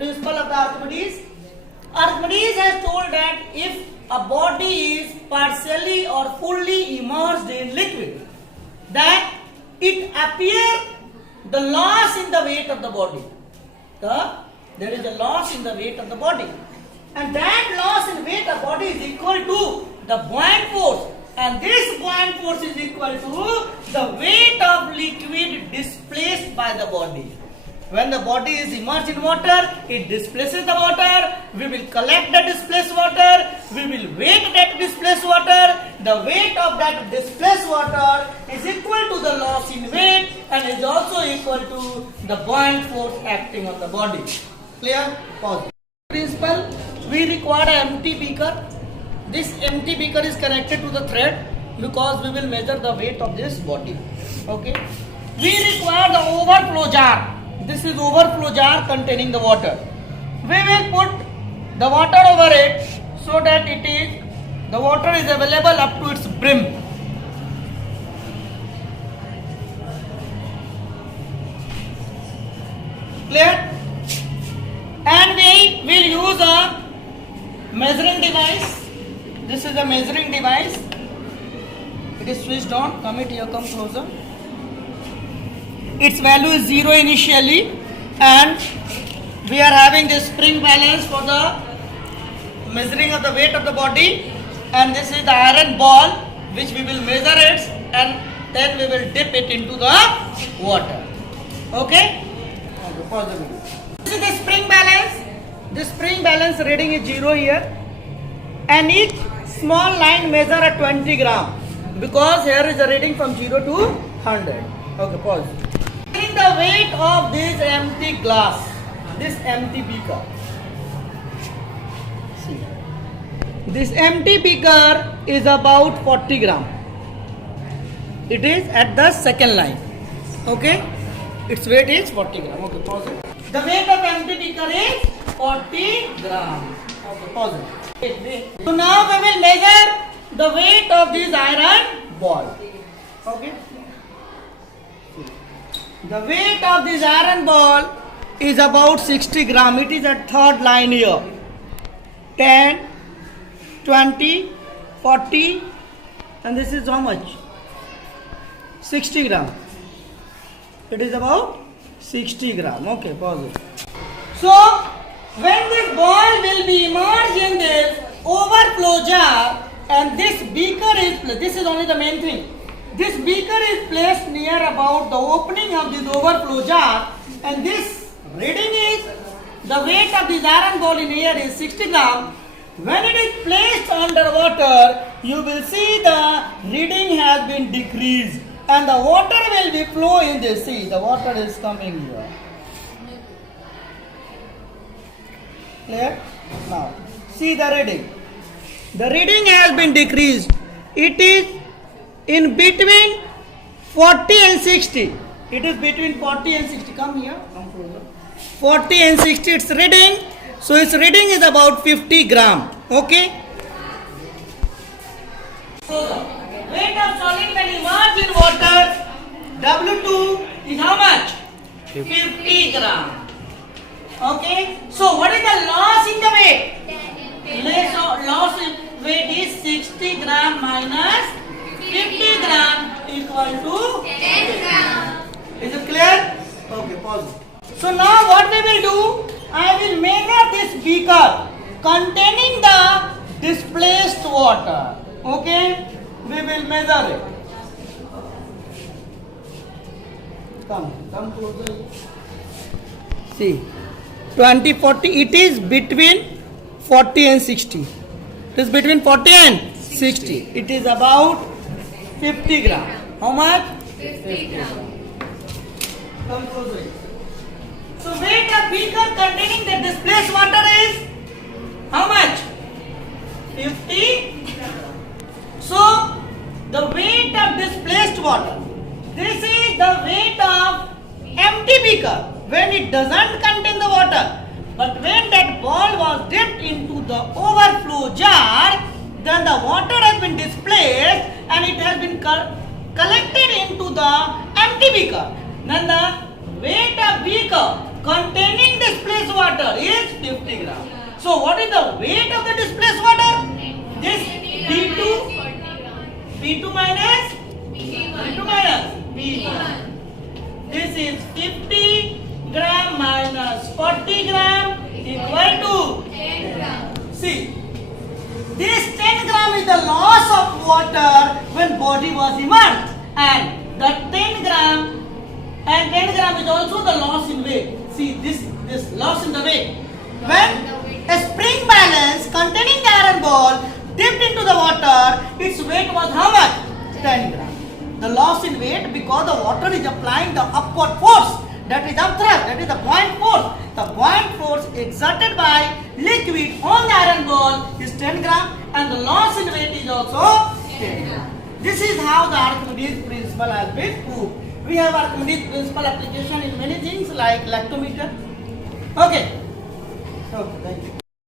principle of the Archimedes? Archimedes has told that if a body is partially or fully immersed in liquid, then it appears the loss in the weight of the body. There is a loss in the weight of the body. And that loss in weight of body is equal to the buoyant force. And this buoyant force is equal to the weight of liquid displaced by the body. When the body is immersed in water, it displaces the water. We will collect the displaced water. We will weight that displaced water. The weight of that displaced water is equal to the loss in weight and is also equal to the buoyant force acting on the body. Clear? Pause. Principle, we require an empty beaker. This empty beaker is connected to the thread because we will measure the weight of this body. Okay. We require the overflow jar. This is overflow jar containing the water. We will put the water over it so that the water is available up to its brim. Clear? And we will use a measuring device. This is a measuring device. It is switched on. Come here, come closer. Its value is 0 initially, and we are having this spring balance for the measuring of the weight of the body, and this is the iron ball which we will measure it, and then we will dip it into the water. Okay? Pause the video. This is the spring balance. The spring balance reading is 0 here, and each small line measure at 20 gram because here is a reading from 0 to 100. Okay, pause. In the weight of this empty glass, this empty beaker. See, this empty beaker is about 40 gram. It is at the second line. Okay, its weight is 40 gram. Okay, pause it. The weight of empty beaker is 40 gram. Okay, pause it. Wait. So now we will measure the weight of this iron ball. Okay. The weight of this iron ball is about 60 gram. It is at third line here. 10, 20, 40, and this is how much? 60 gram. It is about 60 gram. Okay, pause it. So, when this ball will be immersed in this overflow jar, and this beaker is, this is only the main thing. This beaker is placed near about the opening of this overflow jar, and this reading is, the weight of this iron ball in here is 60 gram. When it is placed under water, you will see the reading has been decreased and the water will be flowing in this. See, the water is coming here. Clear? Now, see the reading. The reading has been decreased. It is in between 40 and 60. It is between 40 and 60. Come here. Come closer. 40 and 60 its reading. So its reading is about 50 gram. Okay. So the weight of solid when immersed in water, W2 is how much? 50 gram. Okay. So what is the loss in the weight? Loss in weight is 60 gram minus 50 gram equal to 10 gram. Is it clear? Okay, pause. So now what we will do, I will measure this beaker containing the displaced water. Okay, we will measure it. Come closer. See, 20, 40, it is between 40 and 60. It is between 40 and 60. It is about 50 gram. How much? 50 gram. Come closer. So weight of beaker containing the displaced water is how much? 50 gram. So the weight of displaced water. This is the weight of empty beaker when it doesn't contain the water. But when that ball was dipped into the overflow jar, then the water has been displaced and it has been collected into the empty beaker. Then the weight of beaker containing displaced water is 50 gram. So what is the weight of the displaced water? This P2 minus P1. This is 50 gram minus 40 gram equal to 10 gram. See, this 10 gram is the loss of water when body was immersed, and the 10 gram is also the loss in weight. See, this loss in the weight. When a spring balance containing the iron ball dipped into the water, its weight was how much? 10 gram. The loss in weight because the water is applying the upward force, that is upthrust, that is the buoyant force. The buoyant force exerted by liquid on the iron ball is 10 gram, and the loss in weight is also 10 gram. This is how the Archimedes principle has been proved. We have Archimedes principle application in many things like lactometer. Okay, thank you.